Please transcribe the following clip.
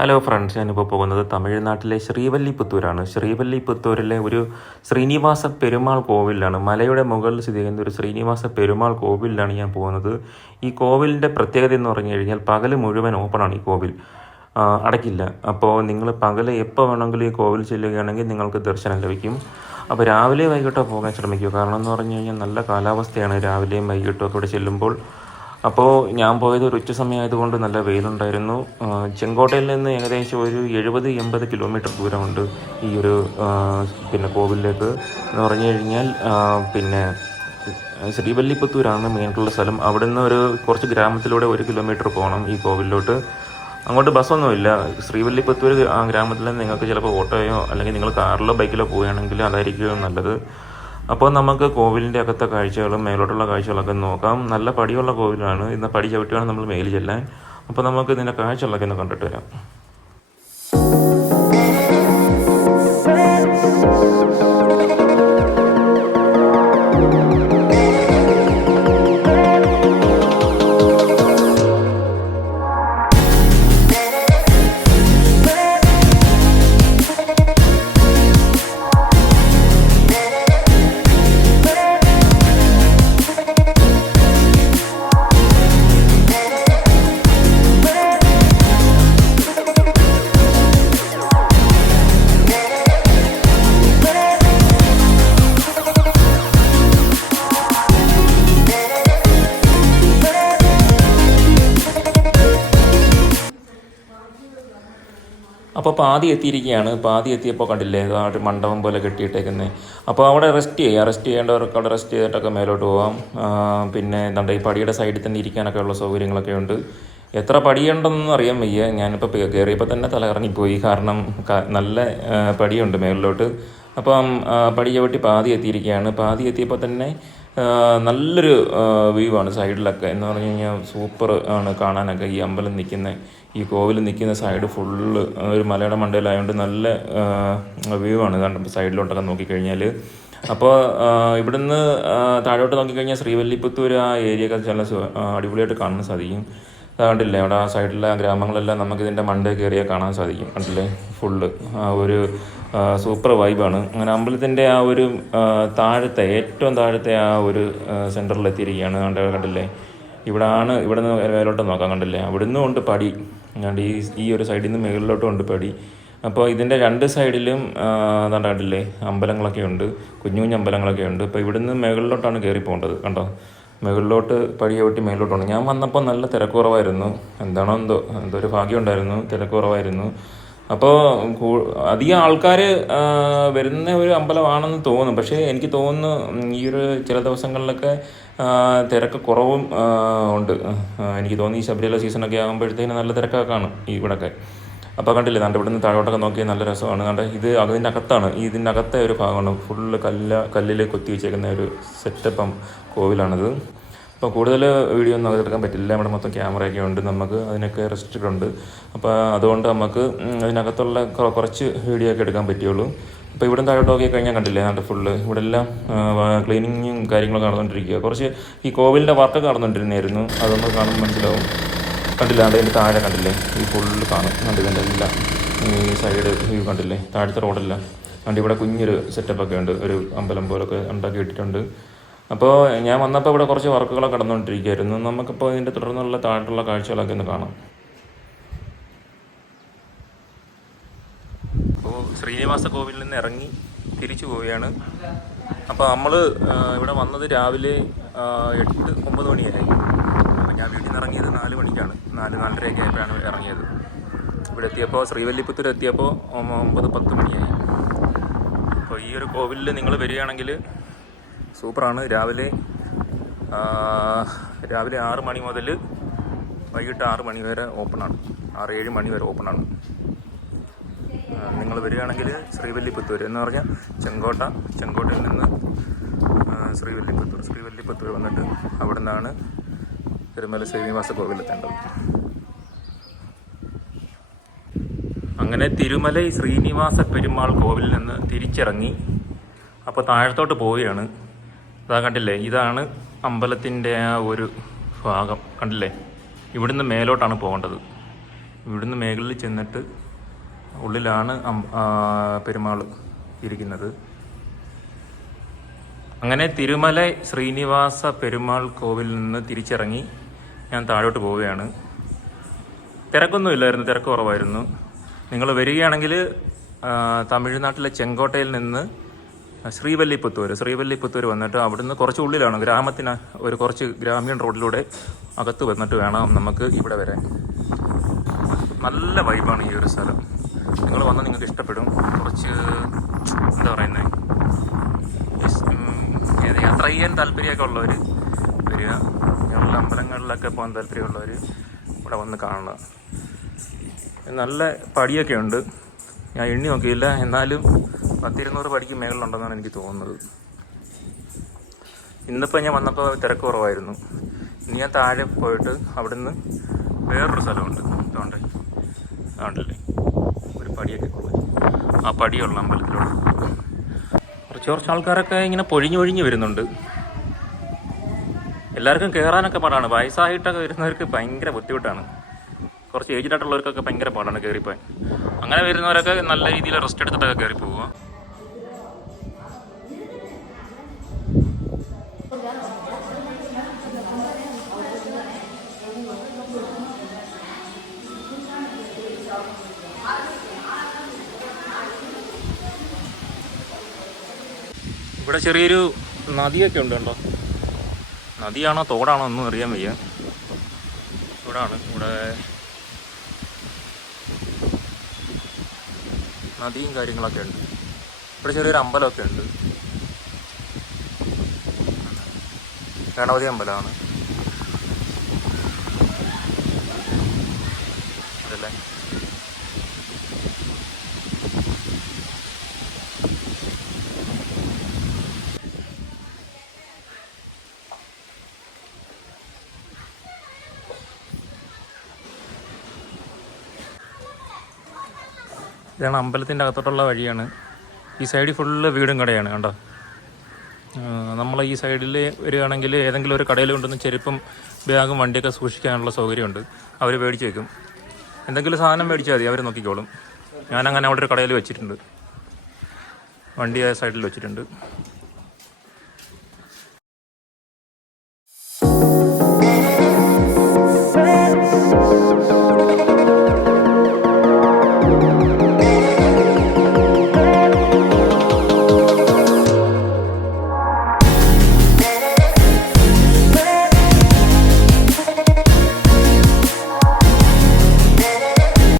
Hello friends ഞാനിപ്പോൾ പോകുന്നത് തമിഴ്നാട്ടിലെ ശ്രീവല്ലിപുത്തൂരാണ്. ശ്രീവല്ലിപുത്തൂരിലെ ഒരു ശ്രീനിവാസ പെരുമാൾ കോവിലാണ്. മലയുടെ മുകളിൽ സ്ഥിതി ചെയ്യുന്ന ഒരു ശ്രീനിവാസ പെരുമാൾ കോവിലാണ് ഞാൻ പോകുന്നത്. ഈ കോവിലിന്റെ പ്രത്യേകത എന്ന് പറഞ്ഞു കഴിഞ്ഞാൽ പകൽ മുഴുവൻ ഓപ്പണാണ് ഈ കോവിൽ. അടയ്ക്കില്ല. അപ്പോൾ നിങ്ങൾ പകൽ എപ്പോൾ വേണമെങ്കിലും ഈ കോവിൽ ചെല്ലുകയാണെങ്കിൽ നിങ്ങൾക്ക് ദർശനം ലഭിക്കും. അപ്പോൾ രാവിലെ വൈകിട്ടോ പോകാൻ ശ്രമിക്കുക. കാരണം എന്ന് പറഞ്ഞു കഴിഞ്ഞാൽ നല്ല കാലാവസ്ഥയാണ് രാവിലെയും വൈകിട്ടും ഒക്കെ ഇവിടെ ചെല്ലുമ്പോൾ. അപ്പോൾ ഞാൻ പോയത് ഒരു ഉച്ച സമയമായതുകൊണ്ട് നല്ല വെയിലുണ്ടായിരുന്നു. ചെങ്കോട്ടയിൽ നിന്ന് ഏകദേശം ഒരു എഴുപത് എൺപത് കിലോമീറ്റർ ദൂരമുണ്ട് ഈ ഒരു പിന്നെ കോവിലേക്ക് എന്ന് പറഞ്ഞു കഴിഞ്ഞാൽ പിന്നെ ശ്രീവല്ലിപ്പത്തൂരാണ് മെയിനായിട്ടുള്ള സ്ഥലം. അവിടെ നിന്ന് ഒരു കുറച്ച് ഗ്രാമത്തിലൂടെ ഒരു കിലോമീറ്റർ പോകണം ഈ കോവിലോട്ട് അങ്ങോട്ട് ബസ്സൊന്നുമില്ല. ശ്രീവല്ലിപ്പത്തൂർ ഗ്രാമത്തിൽ നിന്ന് നിങ്ങൾക്ക് ചിലപ്പോൾ ഓട്ടോയോ അല്ലെങ്കിൽ നിങ്ങൾ കാറിലോ ബൈക്കിലോ പോവുകയാണെങ്കിൽ അതായിരിക്കും നല്ലത്. അപ്പോൾ നമുക്ക് കോവിലിന്റെ അകത്തെ കാഴ്ചകളും മേലോട്ടുള്ള കാഴ്ചകളൊക്കെ നോക്കാം. നല്ല പടിയുള്ള കോവിലാണ്. ഇന്ന് പടി ചവിട്ടിയാണ് നമ്മൾ മേലിൽ ചെല്ലാൻ. അപ്പോൾ നമുക്ക് ഇതിന്റെ കാഴ്ചകളൊക്കെ ഒന്ന് കണ്ടിട്ട് വരാം. അപ്പോൾ പാതി എത്തിയിരിക്കുകയാണ്. പാതി എത്തിയപ്പോൾ കണ്ടില്ലേ ഒരു മണ്ഡപം പോലെ കെട്ടിയിട്ടേക്കുന്നത് അപ്പോൾ അവിടെ റെസ്റ്റ് ചെയ്യുക റെസ്റ്റ് ചെയ്യേണ്ടവർക്ക് അവിടെ റെസ്റ്റ് ചെയ്തിട്ടൊക്കെ മേലോട്ട് പോകാം പിന്നെ എന്താ ഈ പടിയുടെ സൈഡിൽ തന്നെ ഇരിക്കാനൊക്കെ ഉള്ള സൗകര്യങ്ങളൊക്കെ ഉണ്ട്. എത്ര പടിയുണ്ടെന്നൊന്നും അറിയാൻ വയ്യ. ഞാനിപ്പോൾ കയറിയപ്പോൾ തന്നെ തലകറങ്ങിപ്പോയി കാരണം നല്ല പടിയുണ്ട് മേളിലോട്ട്. അപ്പം പടി ചവിട്ടി പാതി എത്തിയിരിക്കുകയാണ്. പാതി എത്തിയപ്പോൾ തന്നെ നല്ലൊരു വ്യൂ ആണ് സൈഡിലൊക്കെ. എന്ന് പറഞ്ഞു കഴിഞ്ഞാൽ സൂപ്പർ ആണ് കാണാനൊക്കെ ഈ അമ്പലം നിൽക്കുന്ന ഈ കോവിൽ നിൽക്കുന്ന സൈഡ് ഫുള്ള് ഒരു മലയുടെ മണ്ടയിലായതുകൊണ്ട് നല്ല വ്യൂ ആണ്. കാരണം സൈഡിലോട്ടൊക്കെ നോക്കിക്കഴിഞ്ഞാൽ അപ്പോൾ ഇവിടുന്ന് താഴോട്ട് നോക്കിക്കഴിഞ്ഞാൽ ശ്രീവല്ലിപുത്തൂർ ആ ഏരിയ ഒക്കെ ചില അടിപൊളിയായിട്ട് കാണാൻ സാധിക്കും. അതുകൊണ്ടില്ലേ അവിടെ ആ സൈഡിലെ ഗ്രാമങ്ങളെല്ലാം നമുക്ക് ഇതിന്റെ മണ്ടേ കയറിയാൽ കാണാൻ സാധിക്കും. കണ്ടില്ലേ? ഫുള്ള് ഒരു സൂപ്പർ വൈബാണ് അങ്ങനെ അമ്പലത്തിന്റെ ആ ഒരു താഴത്തെ ഏറ്റവും താഴത്തെ ആ ഒരു സെന്ററിൽ എത്തിയിരിക്കുകയാണ്. കണ്ട? കണ്ടില്ലേ? ഇവിടെ ആണ് ഇവിടെ നിന്ന് മേലോട്ട് നോക്കാം. കണ്ടില്ലേ? അവിടുന്ന് ഉണ്ട് പടി. കണ്ട് ഈ ഈ ഒരു സൈഡിൽ നിന്ന് മുകളിലോട്ട് ഉണ്ട് പടി അപ്പോൾ ഇതിന്റെ രണ്ട് സൈഡിലും എന്താ കണ്ടില്ലേ? അമ്പലങ്ങളൊക്കെ ഉണ്ട്. കുഞ്ഞു കുഞ്ഞു അമ്പലങ്ങളൊക്കെ ഉണ്ട്. അപ്പോൾ ഇവിടുന്ന് മുകളിലോട്ടാണ് കയറി പോകേണ്ടത്. കണ്ടോ? മുകളിലോട്ട് പടി ചവിട്ടി മേളിലോട്ടാണ്. ഞാൻ വന്നപ്പോൾ നല്ല തിരക്കുറവായിരുന്നു എന്താണോ എന്തോ എന്തോ ഒരു ഭാഗ്യം ഉണ്ടായിരുന്നു. തിരക്കുറവായിരുന്നു അപ്പോൾ അധികം ആൾക്കാർ വരുന്ന ഒരു അമ്പലമാണെന്ന് തോന്നുന്നു. പക്ഷേ എനിക്ക് തോന്നുന്നു ഈ ഒരു ചില ദിവസങ്ങളിലൊക്കെ തിരക്ക് കുറവും ഉണ്ട്. എനിക്ക് തോന്നി ഈ ശബരിമല സീസണൊക്കെ ആകുമ്പോഴത്തേന് നല്ല തിരക്കൊക്കെ കാണും ഇവിടെയൊക്കെ അപ്പോൾ കണ്ടില്ലേ കണ്ട് ഇവിടുന്ന് താഴോട്ടൊക്കെ നോക്കി നല്ല രസമാണ്. കണ്ട് ഇത് അതിന്റെ അകത്താണ്. അകത്തെ ഒരു ഭാഗമാണ്. ഫുള്ള് കല്ല കല്ലിൽ കൊത്തി വെച്ചേക്കുന്ന ഒരു സെറ്റപ്പം കോവിലാണിത്. അപ്പോൾ കൂടുതൽ വീഡിയോ ഒന്നും അകത്തെടുക്കാൻ പറ്റില്ല. ഇവിടെ മൊത്തം ക്യാമറയൊക്കെ ഉണ്ട്. നമുക്ക് അതിനൊക്കെ റെസ്ട്രിക്റ്റ് ഉണ്ട്. അപ്പോൾ അതുകൊണ്ട് നമുക്ക് അതിനകത്തുള്ള കുറച്ച് വീഡിയോ ഒക്കെ എടുക്കാൻ പറ്റുള്ളൂ അപ്പോൾ ഇവിടെ താഴോട്ട് നോക്കി കഴിഞ്ഞാൽ കണ്ടില്ലേ? നാട്ടിൽ ഫുള്ള് ഇവിടെ എല്ലാം ക്ലീനിങ്ങും കാര്യങ്ങളൊക്കെ നടന്നുകൊണ്ടിരിക്കുക കുറച്ച് ഈ കോവിലിന്റെ വർക്കൊക്കെ നടന്നുകൊണ്ടിരുന്നായിരുന്നു അതൊന്ന് കാണുമ്പോൾ മനസ്സിലാവും. കണ്ടില്ല? അതിന്റെ താഴെ കണ്ടില്ലേ? ഈ ഫുള്ള് കാണും. കണ്ട് ഇതിന്റെ എല്ലാം. ഈ സൈഡ് വ്യൂ കണ്ടില്ലേ? താഴത്തെ റോഡെല്ലാം. കണ്ട് ഇവിടെ കുഞ്ഞൊരു സെറ്റപ്പൊക്കെ ഉണ്ട്. ഒരു അമ്പലം പോലൊക്കെ ഉണ്ടാക്കി ഇട്ടിട്ടുണ്ട് അപ്പോൾ ഞാൻ വന്നപ്പോൾ ഇവിടെ കുറച്ച് വർക്കുകളൊക്കെ നടന്നുകൊണ്ടിരിക്കുകയായിരുന്നു നമുക്കിപ്പോൾ ഇതിന്റെ തുടർന്നുള്ള താഴെയുള്ള കാഴ്ചകളൊക്കെ ഒന്ന് കാണാം. ശ്രീനിവാസ കോവിലിൽ നിന്ന് ഇറങ്ങി തിരിച്ചു പോവുകയാണ്. അപ്പോൾ നമ്മൾ ഇവിടെ വന്നത് രാവിലെ എട്ട് ഒമ്പത് മണിയായി. അപ്പോൾ ഞാൻ വീട്ടിൽ നിന്ന് ഇറങ്ങിയത് നാല് മണിക്കാണ്. നാല് നാലരയൊക്കെ ആയപ്പോഴാണ് ഇറങ്ങിയത്. ഇവിടെ എത്തിയപ്പോൾ ശ്രീവല്ലിപുത്തൂർ എത്തിയപ്പോൾ ഒമ്പ- ഒമ്പത് പത്ത് മണിയായി. അപ്പോൾ ഈ ഒരു കോവിലിൽ നിങ്ങൾ വരികയാണെങ്കിൽ സൂപ്പറാണ്. രാവിലെ രാവിലെ ആറ് മണി മുതൽ വൈകിട്ട് ആറ് മണി വരെ ഓപ്പണാണ് ആറ് ഏഴ് മണി വരെ ഓപ്പണാണ് നിങ്ങൾ വരികയാണെങ്കിൽ ശ്രീവല്ലിപ്പത്തൂർ എന്ന് പറഞ്ഞാൽ ചെങ്കോട്ട ചെങ്കോട്ടയിൽ നിന്ന് ശ്രീവല്ലിപ്പത്തൂർ. ശ്രീവല്ലിപുത്തൂർ വന്നിട്ട് അവിടെ നിന്നാണ് തിരുമല ശ്രീനിവാസ കോവിലെത്തേണ്ടത് അങ്ങനെ തിരുമല ശ്രീനിവാസ പെരുമാൾ കോവിലിൽ നിന്ന് തിരിച്ചിറങ്ങി അപ്പോൾ താഴത്തോട്ട് പോവുകയാണ്. ഇതാ കണ്ടില്ലേ? ഇതാണ് അമ്പലത്തിന്റെ ആ ഒരു ഭാഗം. കണ്ടില്ലേ? ഇവിടുന്ന് മേലോട്ടാണ് പോകേണ്ടത്. ഇവിടുന്ന് മേഖലയിൽ ചെന്നിട്ട് ഉള്ളിലാണ് പെരുമാൾ ഇരിക്കുന്നത്. അങ്ങനെ തിരുമല ശ്രീനിവാസ പെരുമാൾ കോവിലിൽ നിന്ന് തിരിച്ചിറങ്ങി ഞാൻ താഴോട്ട് പോവുകയാണ്. തിരക്കൊന്നും ഇല്ലായിരുന്നു തിരക്ക് കുറവായിരുന്നു. നിങ്ങൾ വരികയാണെങ്കിൽ തമിഴ്നാട്ടിലെ ചെങ്കോട്ടയിൽ നിന്ന് ശ്രീവല്ലിപ്പുത്തൂർ ശ്രീവല്ലിപ്പുത്തൂർ വന്നിട്ട് അവിടുന്ന് കുറച്ച് ഉള്ളിലാണ് ഗ്രാമത്തിന് ഒരു കുറച്ച് ഗ്രാമീൺ റോഡിലൂടെ അകത്ത് വന്നിട്ട് വേണം നമുക്ക് ഇവിടെ വരാൻ. നല്ല വൈബാണ് ഈ ഒരു സ്ഥലം. നിങ്ങൾ വന്നാൽ നിങ്ങൾക്ക് ഇഷ്ടപ്പെടും. കുറച്ച് എന്താ പറയുന്നത് യാത്ര ചെയ്യാൻ താല്പര്യമൊക്കെ ഉള്ളവർ വരിക. ഞങ്ങളുടെ അമ്പലങ്ങളിലൊക്കെ പോകാൻ താല്പര്യമുള്ളവർ ഇവിടെ വന്ന് കാണുക. നല്ല പടിയൊക്കെ ഉണ്ട്. ഞാൻ എണ്ണി നോക്കിയില്ല. എന്നാലും പത്തിരുന്നൂറ് പടിക്ക് മേളിലുണ്ടെന്നാണ് എനിക്ക് തോന്നുന്നത്. ഇന്നിപ്പോൾ ഞാൻ വന്നപ്പോൾ തിരക്ക് കുറവായിരുന്നു. ഇനി ഞാൻ താഴെ പോയിട്ട് അവിടുന്ന് വേറൊരു സ്ഥലമുണ്ട്. അതുകൊണ്ട് അതുകൊണ്ടല്ലേ പടിയൊക്കെ ഉള്ളത് ആ പടിയുള്ള അമ്പലത്തിലുള്ള കുറച്ച് കുറച്ച് ആൾക്കാരൊക്കെ ഇങ്ങനെ പൊഴിഞ്ഞു പൊഴിഞ്ഞ് വരുന്നുണ്ട്. എല്ലാവർക്കും കയറാനൊക്കെ പാടാണ്. വയസ്സായിട്ടൊക്കെ വരുന്നവർക്ക് ഭയങ്കര ബുദ്ധിമുട്ടാണ്. കുറച്ച് ഏജ്ഡ് ആയിട്ടുള്ളവർക്കൊക്കെ ഭയങ്കര പാടാണ് കയറിപ്പോയി അങ്ങനെ വരുന്നവരൊക്കെ നല്ല രീതിയിൽ റെസ്റ്റ് എടുത്തിട്ടൊക്കെ കയറി പോവുക ഇവിടെ ചെറിയൊരു നദിയൊക്കെ ഉണ്ട് കണ്ടോ? നദിയാണോ തോടാണോ ഒന്നും അറിയാൻ വയ്യ. തോടാണ്. ഇവിടെ നദിയും കാര്യങ്ങളൊക്കെ ഉണ്ട്. ഇവിടെ ചെറിയൊരു അമ്പലമൊക്കെ ഉണ്ട്. ഗണപതി അമ്പലമാണ്. ഇതാണ് അമ്പലത്തിന്റെ അകത്തോട്ടുള്ള വഴിയാണ്. ഈ സൈഡിൽ ഫുള്ള് വീടും കടയാണ് കണ്ടോ? നമ്മൾ ഈ സൈഡിൽ വരികയാണെങ്കിൽ ഏതെങ്കിലും ഒരു കടയിൽ കൊണ്ടുവന്ന് ചെരുപ്പും ബാഗും വണ്ടിയൊക്കെ സൂക്ഷിക്കാനുള്ള സൗകര്യമുണ്ട്. അവർ മേടിച്ച് വെക്കും. എന്തെങ്കിലും സാധനം മേടിച്ചാൽ മതി. അവർ നോക്കിക്കോളും. ഞാനങ്ങനെ അവിടെ ഒരു കടയിൽ വെച്ചിട്ടുണ്ട്. വണ്ടി ആ സൈഡിൽ വെച്ചിട്ടുണ്ട്.